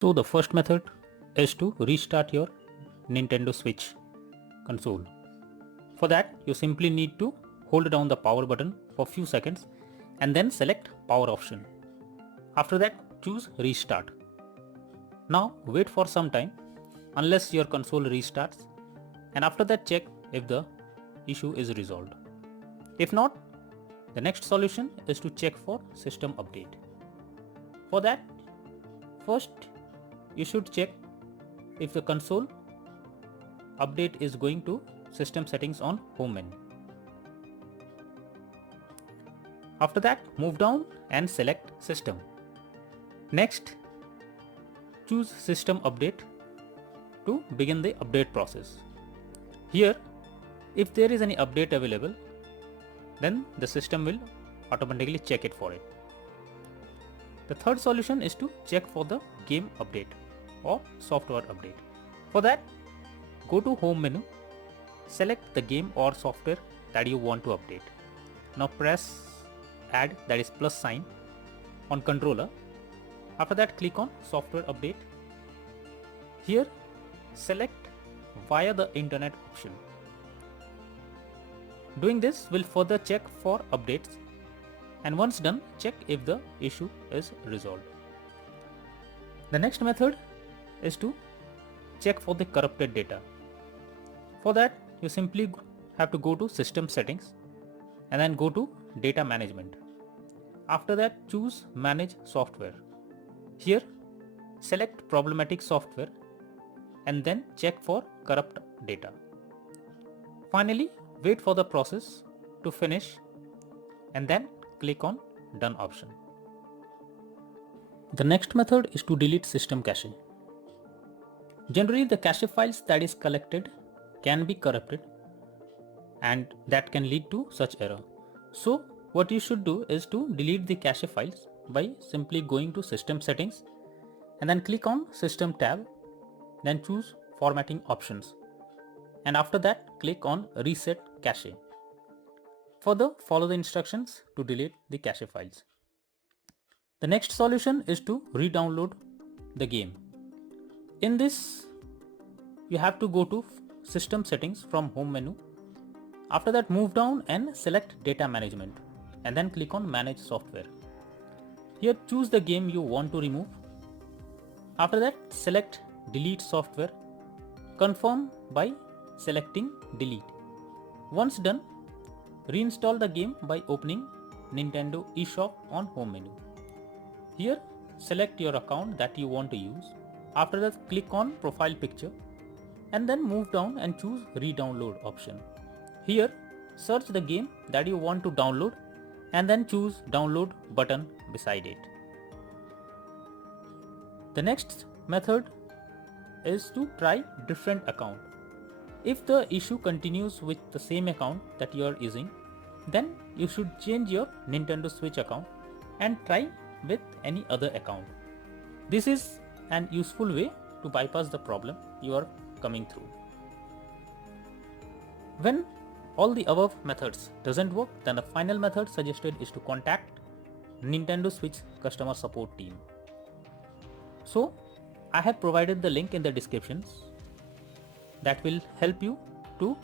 So the first method is to restart your Nintendo Switch console. For that, you simply need to hold down the power button for few seconds and then select power option. After that, choose restart. Now wait for some time unless your console restarts, and after that check if the issue is resolved. If not, the next solution is to check for system update. For that, first you should check if the console update is going to system settings on home menu. After that, move down and select system. Next, choose system update to begin the update process. Here, if there is any update available, then the system will automatically check it for it. The third solution is to check for the game update or software update. For that, go to home menu, select the game or software that you want to update. Now press add, that is plus sign, on controller. After that, click on software update. Here, select via the internet option. Doing this will further check for updates, and once done, check if the issue is resolved. The next method is to check for the corrupted data. For that, you simply have to go to system settings and then go to data management. After that, choose manage software. Here, select problematic software and then check for corrupt data. Finally, wait for the process to finish and then click on done option. The next method is to delete system cache. Generally, the cache files that is collected can be corrupted and that can lead to such error. So what you should do is to delete the cache files by simply going to system settings and then click on system tab, then choose formatting options, and after that click on reset cache. Further, follow the instructions to delete the cache files. The next solution is to re-download the game. In this, you have to go to system settings from home menu. After that, move down and select data management and then click on manage software. Here, choose the game you want to remove. After that, select delete software. Confirm by selecting delete. Once done, reinstall the game by opening Nintendo eShop on home menu. Here, select your account that you want to use. After that, click on profile picture and then move down and choose re-download option. Here, search the game that you want to download and then choose download button beside it. The next method is to try different account. If the issue continues with the same account that you are using, then you should change your Nintendo Switch account and try with any other account. This is an useful way to bypass the problem you are coming through. When all the above methods doesn't work, then the final method suggested is to contact Nintendo Switch customer support team. So I have provided the link in the descriptions that will help you to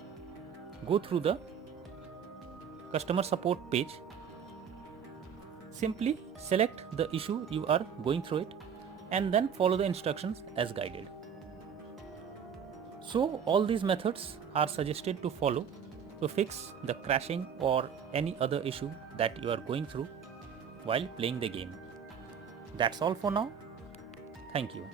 go through the customer support page. Simply select the issue you are going through it and then follow the instructions as guided. So all these methods are suggested to follow to fix the crashing or any other issue that you are going through while playing the game. That's all for now. Thank you.